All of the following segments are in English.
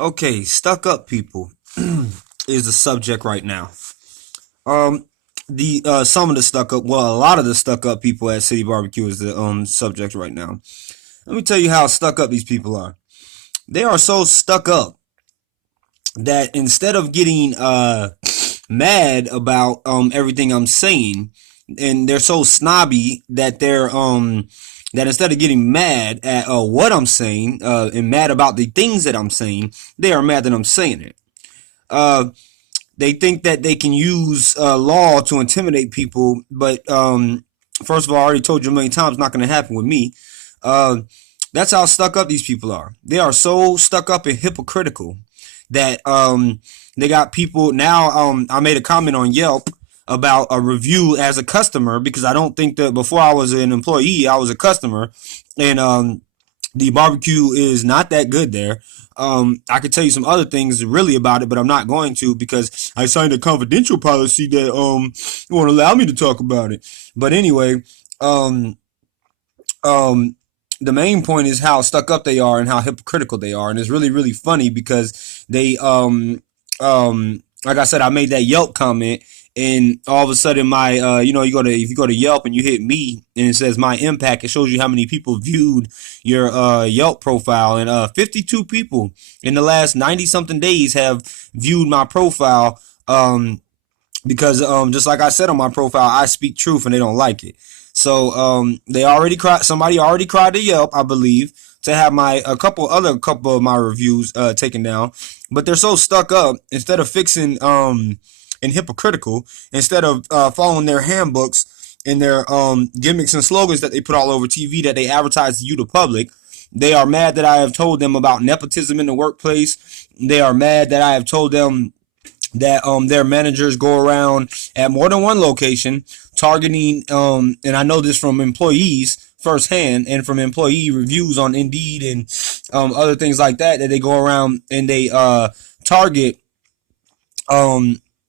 Okay, stuck up people is the subject right now. Um, the some of the stuck up, well, a lot of the stuck up people at City Barbecue is the subject right now. Let me tell you how stuck up these people are. They are so stuck up that instead of getting mad about everything I'm saying, and they're so snobby that that instead of getting mad at what I'm saying and mad about the things that I'm saying, they are mad that I'm saying it. Uh, they think that they can use law to intimidate people, but first of all, I already told you a million times, not going to happen with me. Uh, that's how stuck up these people are. They are so stuck up and hypocritical that they got people now. I made a comment on Yelp about a review as a customer because I don't think that before I was an employee, I was a customer, and the barbecue is not that good there. I could tell you some other things really about it, but I'm not going to because I signed a confidential policy that won't allow me to talk about it. But anyway, um, um, the main point is how stuck up they are and how hypocritical they are, and it's really really funny because they like I said, I made that Yelp comment, and all of a sudden my you go to if you go to Yelp and you hit me and it says my impact, it shows you how many people viewed your Yelp profile, and 52 people in the last 90 something days have viewed my profile. Because just like I said on my profile, I speak truth and they don't like it. So they already cried. Somebody already cried to Yelp, I believe, to have my a couple of my reviews taken down. But they're so stuck up. Instead of fixing and hypocritical, instead of following their handbooks and their gimmicks and slogans that they put all over TV that they advertise to you, the public, they are mad that I have told them about nepotism in the workplace. They are mad that I have told them that their managers go around at more than one location targeting and I know this from employees firsthand and from employee reviews on Indeed and other things like that, that they go around and they target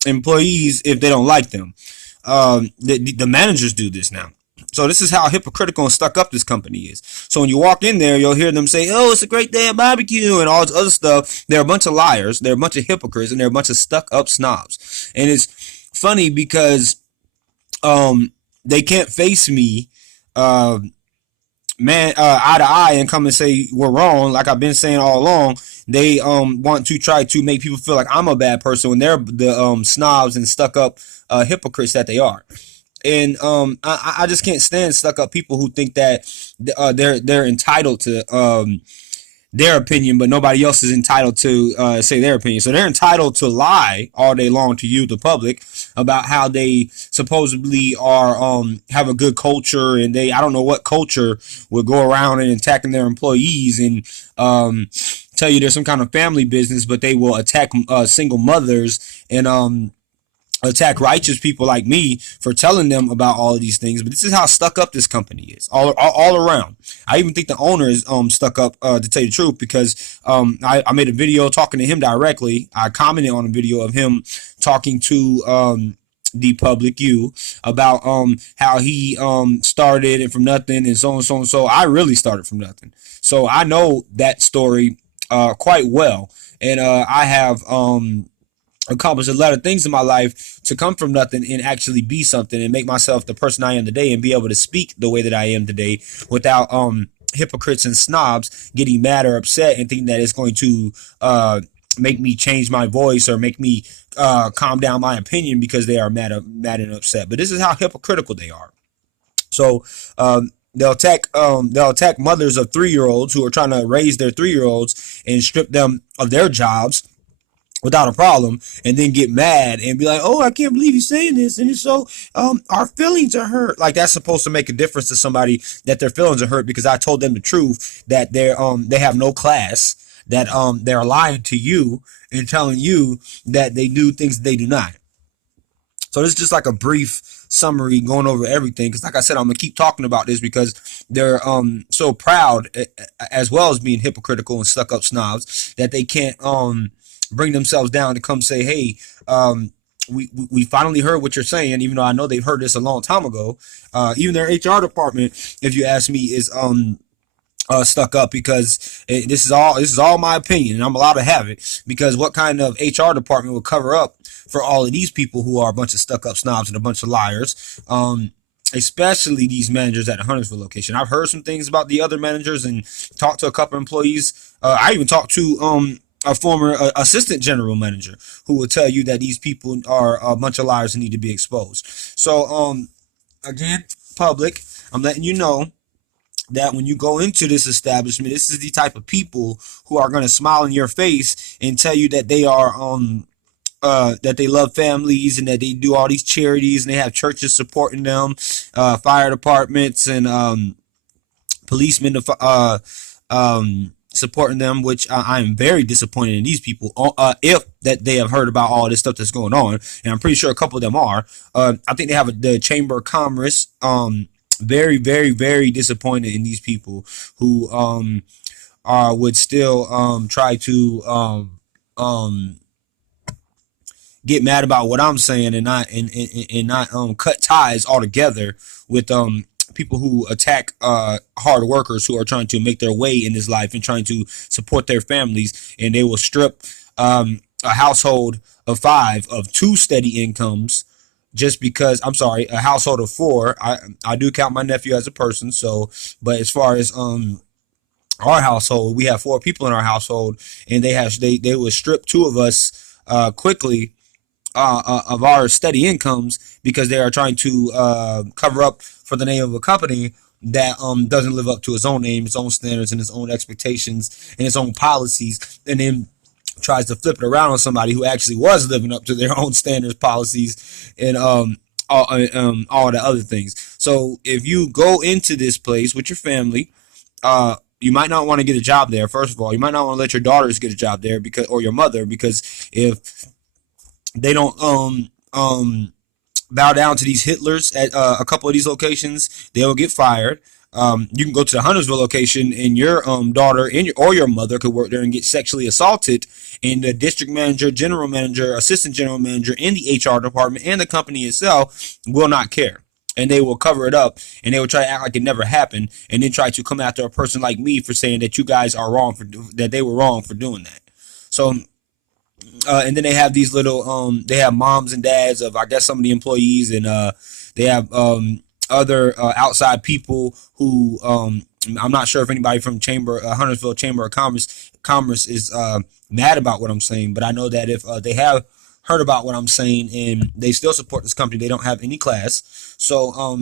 employees if they don't like them. The managers do this now. So this is how hypocritical and stuck up this company is. So when you walk in there, you'll hear them say, "Oh, it's a great day at barbecue," and all this other stuff. They're a bunch of liars. They're a bunch of hypocrites, and they're a bunch of stuck up snobs. And it's funny because they can't face me, uh, eye to eye and come and say we're wrong, like I've been saying all along. They want to try to make people feel like I'm a bad person when they're the snobs and stuck up hypocrites that they are. And I just can't stand stuck up people who think that they're entitled to their opinion, but nobody else is entitled to say their opinion. So they're entitled to lie all day long to you, the public, about how they supposedly are have a good culture, and they I don't know what culture would go around and attacking their employees and tell you there's some kind of family business, but they will attack single mothers and attack righteous people like me for telling them about all of these things. But this is how stuck up this company is all around. I even think the owner is stuck up, to tell you the truth, because I made a video talking to him directly. I commented on a video of him talking to the public you about how he started and from nothing and so on so on. So I really started from nothing. So I know that story quite well, and I have accomplished a lot of things in my life to come from nothing and actually be something and make myself the person I am today and be able to speak the way that I am today without hypocrites and snobs getting mad or upset and thinking that it's going to make me change my voice or make me calm down my opinion because they are mad and upset. But this is how hypocritical they are. So they'll attack mothers of 3 year olds who are trying to raise their 3 year olds and strip them of their jobs without a problem, and then get mad and be like, "Oh, I can't believe he's saying this," and it's so our feelings are hurt. Like that's supposed to make a difference to somebody that their feelings are hurt because I told them the truth that they have no class, that they're lying to you and telling you that they do things they do not. So this is just like a brief summary going over everything, because like I said, I'm gonna keep talking about this because they're so proud, as well as being hypocritical and stuck up snobs, that they can't bring themselves down to come say, "Hey, we finally heard what you're saying," even though I know they've heard this a long time ago. Even their HR department, if you ask me, is stuck up, because this is all my opinion, and I'm allowed to have it, because what kind of HR department will cover up for all of these people who are a bunch of stuck up snobs and a bunch of liars? Especially these managers at the Huntersville location. I've heard some things about the other managers and talked to a couple of employees. I even talked to a former assistant general manager who will tell you that these people are a bunch of liars and need to be exposed. So again, public, I'm letting you know that when you go into this establishment, this is the type of people who are going to smile in your face and tell you that they are that they love families and that they do all these charities and they have churches supporting them, fire departments and policemen supporting them, which I am very disappointed in these people, if that they have heard about all this stuff that's going on, and I'm pretty sure a couple of them are. I think they have the Chamber of Commerce. Very, very, very disappointed in these people who would still try to get mad about what I'm saying and not cut ties altogether with people who attack hard workers who are trying to make their way in this life and trying to support their families, and they will strip a household of 5 of 2 steady incomes just because, I'm sorry, a household of 4. I do count my nephew as a person, so, but as far as our household, we have 4 people in our household, and they would strip 2 of us quickly of our steady incomes because they are trying to cover up for the name of a company that doesn't live up to its own name, its own standards, and its own expectations and its own policies, and then tries to flip it around on somebody who actually was living up to their own standards, policies, and all the other things. So if you go into this place with your family, you might not want to get a job there. First of all, you might not want to let your daughters get a job there or your mother, because if they don't bow down to these Hitlers at a couple of these locations, they will get fired. You can go to the Huntersville location, and your daughter or your mother could work there and get sexually assaulted, and the district manager, general manager, assistant general manager, and the HR department and the company itself will not care. And they will cover it up, and they will try to act like it never happened, and then try to come after a person like me for saying that you guys are wrong, that they were wrong for doing that. So and then they have these little they have moms and dads of, I guess, some of the employees, and they have other outside people who I'm not sure if anybody from Huntersville Chamber of Commerce is mad about what I'm saying, but I know that if they have heard about what I'm saying and they still support this company, they don't have any class. So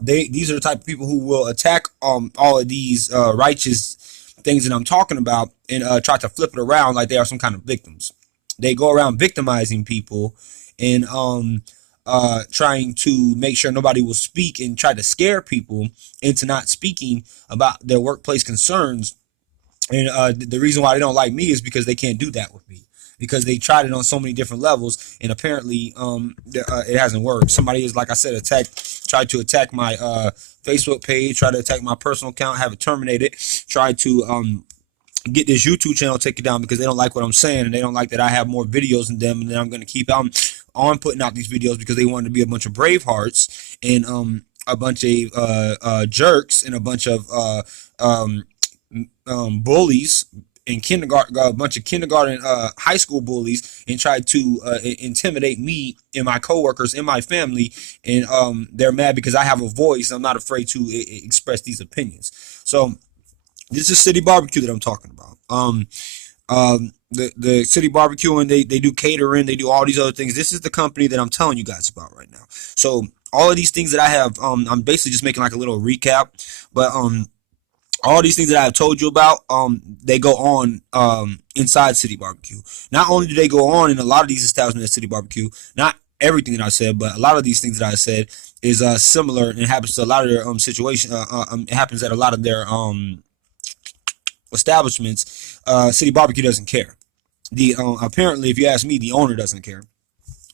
these are the type of people who will attack all of these righteous things that I'm talking about, and try to flip it around like they are some kind of victims. They go around victimizing people and trying to make sure nobody will speak, and try to scare people into not speaking about their workplace concerns. And the reason why they don't like me is because they can't do that with me, because they tried it on so many different levels, and apparently it hasn't worked. Somebody is, like I said, tried to attack my Facebook page, tried to attack my personal account, have it terminated, tried to get this YouTube channel taken down because they don't like what I'm saying, and they don't like that I have more videos than them, and then I'm going to keep on putting out these videos because they wanted to be a bunch of bravehearts and a bunch of jerks and a bunch of bullies in kindergarten, a bunch of kindergarten, high school bullies, and tried to intimidate me and my coworkers and my family. And they're mad because I have a voice. I'm not afraid to express these opinions. So this is City Barbecue that I'm talking about. The City Barbecue, and they do catering, they do all these other things. This is the company that I'm telling you guys about right now. So all of these things that I have, I'm basically just making like a little recap, but all these things that I have told you about, they go on inside City Barbecue. Not only do they go on in a lot of these establishments at City Barbecue, not everything that I said, but a lot of these things that I said is similar, and it happens to a lot of their situation. It happens at a lot of their establishments. City Barbecue doesn't care. Apparently, if you ask me, the owner doesn't care.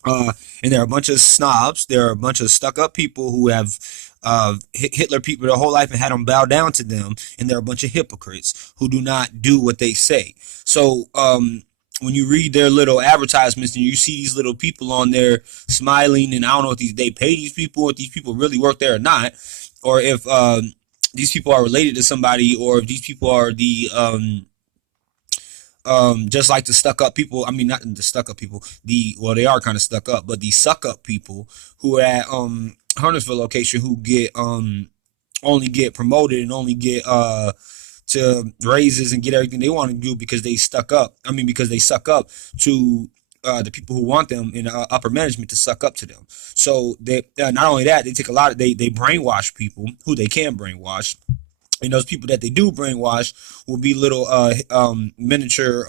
And there are a bunch of snobs. There are a bunch of stuck-up people who have Hitler people their whole life and had them bow down to them. And there are a bunch of hypocrites who do not do what they say. So when you read their little advertisements and you see these little people on there smiling, and I don't know if they pay these people, if these people really work there or not, or if these people are related to somebody, or if these people are the just like the stuck up people. I mean, not the stuck up people. Well, they are kind of stuck up, but the suck up people who are at Huntersville location, who get only get promoted and only get to raises and get everything they want to do because they stuck up. I mean, because they suck up to the people who want them in upper management to suck up to them. So they not only that, they take a lot of they brainwash people who they can brainwash, and those people that they do brainwash will be little miniature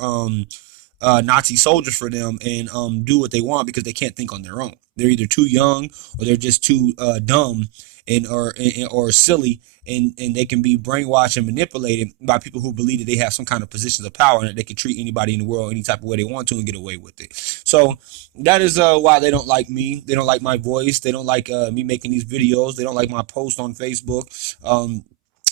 Nazi soldiers for them, and do what they want because they can't think on their own. They're either too young or they're just too dumb or silly, and they can be brainwashed and manipulated by people who believe that they have some kind of positions of power and that they can treat anybody in the world any type of way they want to and get away with it. So that is why they don't like me. They don't like my voice. They don't like me making these videos. They don't like my post on Facebook.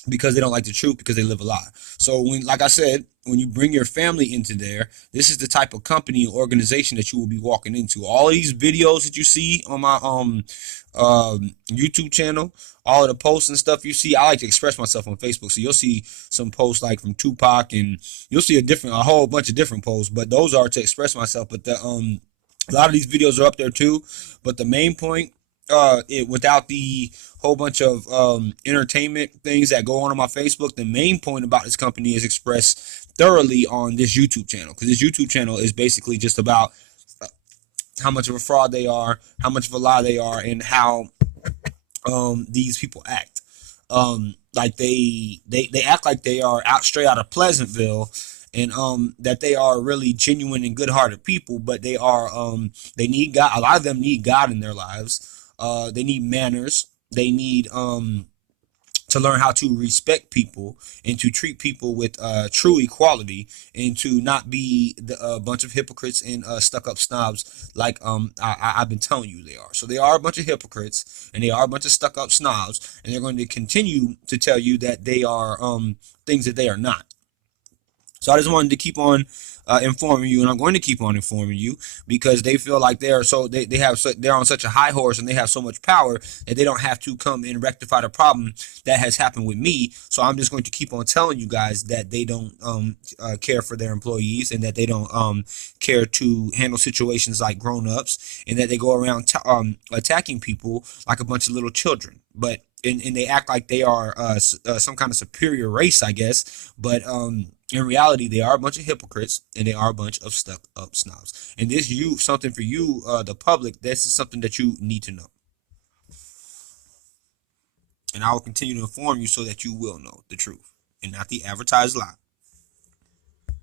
Because they don't like the truth, because they live a lie. So when, like I said, when you bring your family into there, this is the type of company and organization that you will be walking into. All of these videos that you see on my YouTube channel, all of the posts and stuff you see, I like to express myself on Facebook. So you'll see some posts like from Tupac, and you'll see a whole bunch of different posts, but those are to express myself. But the a lot of these videos are up there too. But the main point, without the whole bunch of entertainment things that go on my Facebook, the main point about this company is expressed thoroughly on this YouTube channel, because this YouTube channel is basically just about how much of a fraud they are, how much of a lie they are, and how these people act. Like they act like they are out straight out of Pleasantville, and that they are really genuine and good-hearted people, but they are they need God. A lot of them need God in their lives. They need manners. They need to learn how to respect people and to treat people with true equality, and to not be a bunch of hypocrites and stuck-up snobs like I've been telling you they are. So they are a bunch of hypocrites and they are a bunch of stuck-up snobs, and they're going to continue to tell you that they are things that they are not. So I just wanted to keep on informing you, and I'm going to keep on informing you, because they feel like they're on such a high horse, and they have so much power that they don't have to come and rectify the problem that has happened with me. So I'm just going to keep on telling you guys that they don't care for their employees, and that they don't care to handle situations like grown-ups, and that they go around attacking people like a bunch of little children. But and they act like they are some kind of superior race, I guess. But in reality, they are a bunch of hypocrites, and they are a bunch of stuck-up snobs. And this something for you, the public. This is something that you need to know. And I will continue to inform you so that you will know the truth and not the advertised lie.